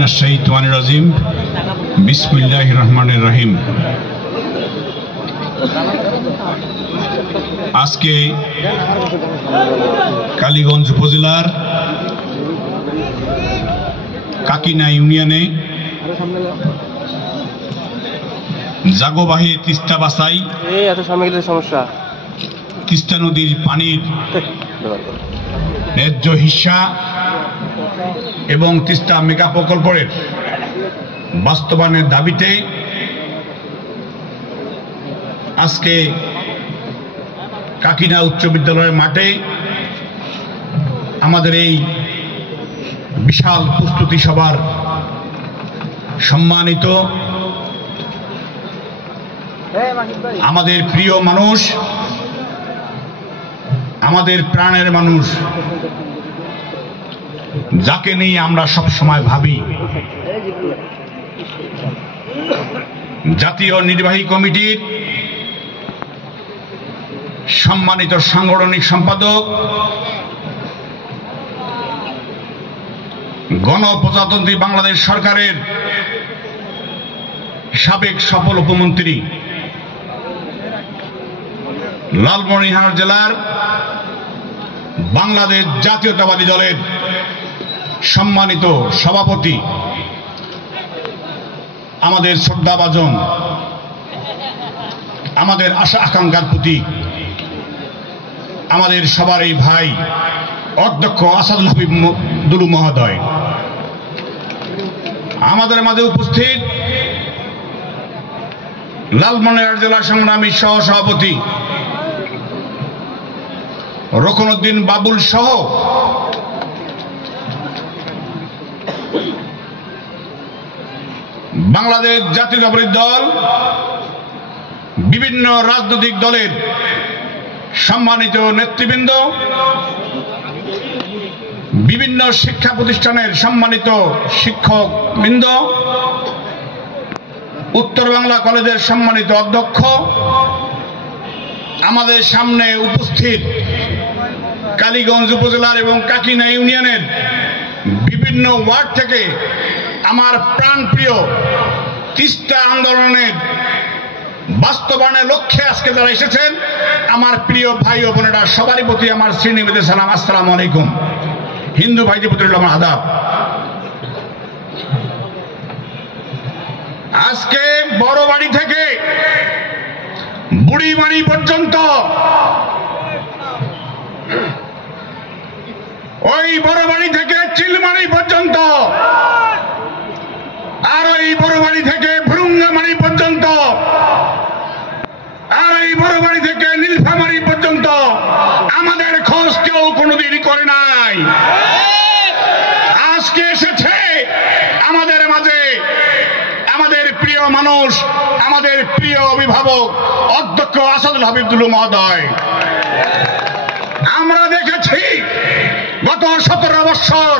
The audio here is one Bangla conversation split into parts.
মিনাশ শাইতানির রাজিম বিসমিল্লাহির রহমানির রহিম। আজকে কালীগঞ্জ উপজেলার কাকিনা ইউনিয়নে জাগোবাহি তিস্তা বাসাই সমস্যা তিস্তা নদীর পানির ন্যায্য হিস্সা এবং তিস্তা মেগা প্রকল্পের বাস্তবায়নের দাবিতে আজকে কাকিনা উচ্চ বিদ্যালয়ের মাঠে আমাদের এই বিশাল প্রস্তুতি সভার সম্মানিত আমাদের প্রিয় মানুষ, আমাদের প্রাণের মানুষ, যাকে নিয়ে আমরা সব সময় ভাবি, জাতীয় নির্বাহী কমিটির সম্মানিত সাংগঠনিক সম্পাদক, গণপ্রজাতন্ত্রী বাংলাদেশ সরকারের সাবেক সফল উপমন্ত্রী, লালমনিরহাট জেলার বাংলাদেশ জাতীয়তাবাদী দলের সম্মানিত সভাপতি, আমাদের শ্রদ্ধাভাজন, আমাদের আশা আকাঙ্ক্ষার প্রতীক, আমাদের সবার এই ভাই অধ্যক্ষ আসাদুল হাবিব দুলু মহোদয়, আমাদের মাঝে উপস্থিত লালমনিরহাট জেলা সংগ্রামী সহ সভাপতি রকনউদ্দিন বাবুল সহ বাংলাদেশ জাতীয়তাবাদী দল, বিভিন্ন রাজনৈতিক দলের সম্মানিত নেতৃবৃন্দ, বিভিন্ন শিক্ষা প্রতিষ্ঠানের সম্মানিত শিক্ষকবৃন্দ, উত্তর বাংলা কলেজের সম্মানিত অধ্যক্ষ, আমাদের সামনে উপস্থিত কালীগঞ্জ উপজেলার এবং কাকিনা ইউনিয়নের বিভিন্ন ওয়ার্ড থেকে আমার প্রাণপ্রিয় তিস্তা আন্দোলনের বাস্তবায়নের লক্ষ্যে আজকে যারা এসেছেন, আমার প্রিয় ভাই ও বোনেরা, সবারই প্রতি আমার শ্রীনিবেদ সালাম, আসসালামু আলাইকুম। হিন্দু ভাইদের প্রতি আমার আদাব। আজকে বড় বাড়ি থেকে বুড়িমারি পর্যন্ত, ওই বড় বাড়ি থেকে চিলমারি পর্যন্ত, আর ওই বড় বাড়ি থেকে ভুরুঙ্গামারি পর্যন্ত, আর এই বড় বাড়ি থেকে নীলফামারি পর্যন্ত আমাদের খোঁজ কেউ কোনোদিন করে নাই। আজকে এসেছে আমাদের মাঝে আমাদের প্রিয় মানুষ, আমাদের প্রিয় অভিভাবক অধ্যক্ষ আসাদুল হাবিব দুলু মহোদয়। আমরা দেখেছি গত 17 বছর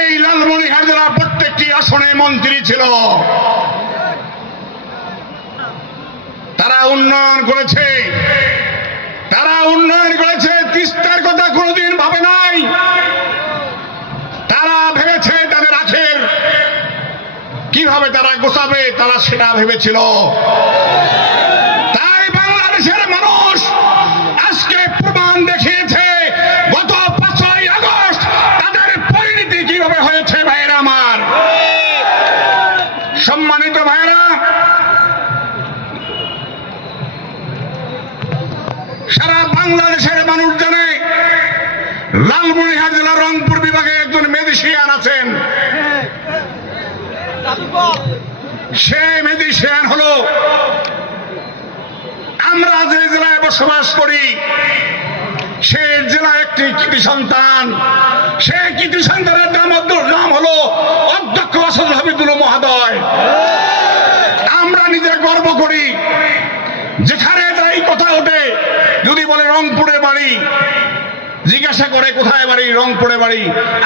এই লালমনিরহাট জেলার প্রত্যেকটি আসনে মন্ত্রী ছিল, তারা উন্নয়ন করেছে, তিস্তার কথা কোনোদিন ভাবে নাই। তারা ভেবেছে তাদের আখের কিভাবে তারা গোছাবে, তারা সেটা ভেবেছিল। তাই বাংলাদেশের মানুষ আজকে প্রমাণ দেখিয়েছে, গত 5ই আগস্ট তাদের পরিণতি কিভাবে হয়েছে। ভাইয়েরা আমার, সম্মানিত ভাইয়েরা, সারা বাংলাদেশের মানুষ জানে লালমনিরহাট জেলার রংপুর বিভাগে একজন ম্যাজিশিয়ান আছেন। সে ম্যাজিশিয়ান হলো, আমরা যে জেলায় বসবাস করি সে জেলা একটি কৃতি সন্তান, সে কৃতি সন্তানের নাম হলো অধ্যক্ষ আসাদুল হাবিব দুলু মহোদয়। আমরা নিজে গর্ব করি, যেখানে তাই কথা ওঠে, যদি বলে রংপুরে বাড়ি, জিজ্ঞাসা করে কোথায় বাড়ি, রংপুরে বাড়ি,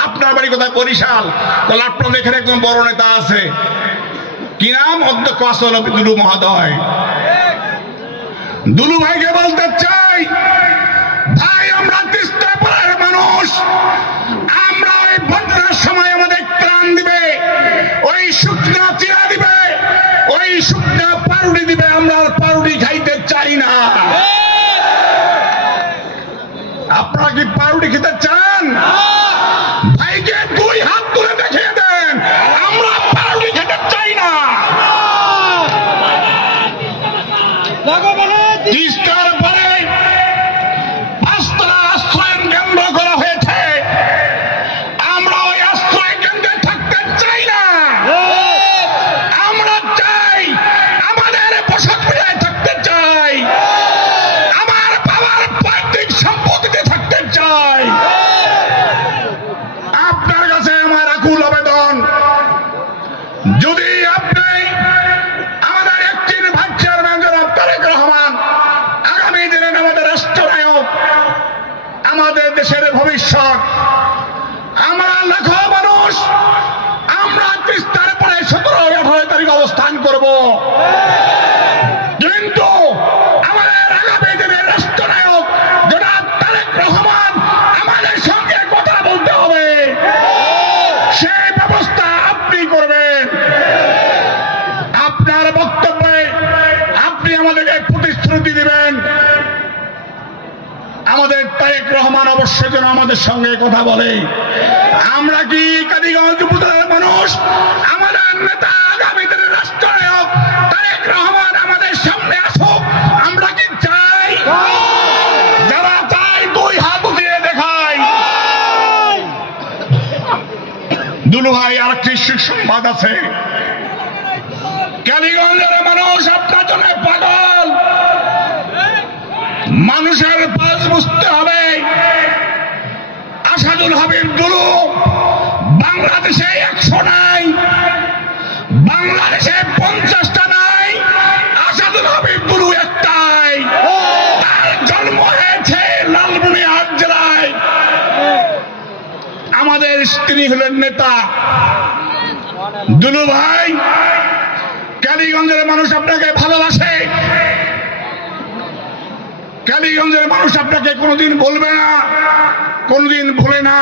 আপনার বাড়ি কোথায়, বরিশাল, তাহলে আপনাদের এখানে একজন বড় নেতা আছে, কি নাম, অধ্যক্ষ আসাদুল হাবিব দুলু মহোদয়। দুলু ভাইকে বলতে চাই, ভাই আমরা তিস্তা পাড়ার মানুষ, আমরা ওই বন্যার সময় আমাদের না। আপনারা কি পাউরুটি খেতে চান? ভাইকে দুই হাত তুলে দেখিয়ে দেন আমরা পাউরুটি খেতে চাই না। তিস্তার পরে 5তলা আশ্রয় কেন্দ্র করা হয়েছে, আমরা ওই আশ্রয় কেন্দ্রে থাকতে চাই না। আমরা চাই আমাদের বসতভিটায় থাকতে চাই, আমার বাবার পৈতৃক সম্পত্তিতে থাকতে চাই। আপনার কাছে আমার আকুল আবেদন, যদি আপনি আমাদের একটি ভাইস চেয়ারম্যান জনাব তারেক রহমান আগামী দিনে আমাদের রাষ্ট্রনায়ক, আমাদের দেশের ভবিষ্যৎ, আমরা লাখো মানুষ আমরা তিস্তার পরে 17-18 তারিখ অবস্থান করব, কিন্তু আমাদের আগামী দিনের রাষ্ট্রনায়ক জনাব তারেক রহমান আমাদের সঙ্গে কথা বলতে হবে, সেই ব্যবস্থা আপনি করবেন। আপনার বক্তব্যে আপনি আমাদেরকে প্রতিশ্রুতি দিবেন আমাদের তারেক রহমান অবশ্যই যেন আমাদের সঙ্গে কথা বলে। আমরা কি কাদিগঞ্জ উপজেলার মানুষ আমাদের নেতা আগামী দিনের রাষ্ট্রনায়ক তারেক রহমান আমাদের সামনে আসুক আমরা কি চাই? যারা চাই দুই হাত উঠিয়ে দেখাই। দুলু ভাই আরেকটি সুসংবাদ আছে, কালীগঞ্জের মানুষ আপনার জন্য পাগল। মানুষের পাশ বুঝতে হবে, আসাদুল হাবিব দুলু বাংলাদেশে 100 নাই, বাংলাদেশে 50টা নাই, আসাদুল হাবিব দুলু একটাই। তার জন্ম হয়েছে লালমনিরহাট জেলায়। আমাদের তিনি হলেন নেতা দুলু ভাই। কালীগঞ্জের মানুষ আপনাকে ভালোবাসে, কালীগঞ্জের মানুষ আপনাকে কোনোদিন বলবে না, কোনোদিন ভুলে না।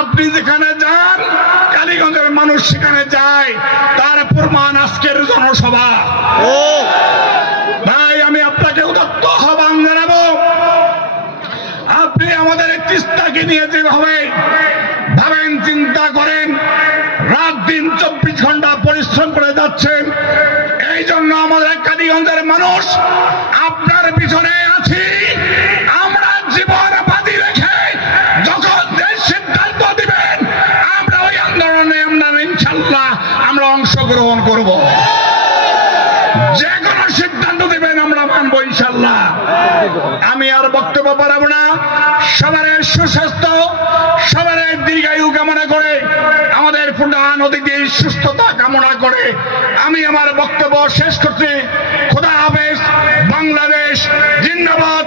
আপনি যেখানে যান কালীগঞ্জের মানুষ সেখানে যায়, তার প্রমাণ আজকের জনসভা। ভাই আমি আপনাকে উদাত্ত আহ্বান জানাবো, আপনি আমাদের তিস্তাকে নিয়ে যেভাবে ভাবেন চিন্তা করেন, রাত দিন 24 ঘন্টা পরিশ্রম করে যাচ্ছেন, এই জন্য আমাদের কালীগঞ্জের মানুষ আপনার পিছনে আছি। আমরা জীবন বাজি রেখে যখন যে সিদ্ধান্ত দিবেন আমরা ওই আন্দোলনে আমরা ইনশাল্লাহ আমরা অংশগ্রহণ করব। যে কোনো সিদ্ধান্ত দিবেন আমরা মানবো ইনশাল্লাহ। আমি আর বক্তব্য বাড়াবো না, সবার সুস্বাস্থ্য সবার দীর্ঘায়ু কামনা করে, আমাদের প্রধান অতিথির সুস্থতা কামনা করে আমি আমার বক্তব্য শেষ করছি। খোদা হাফেজ। বাংলাদেশ জিন্দাবাদ,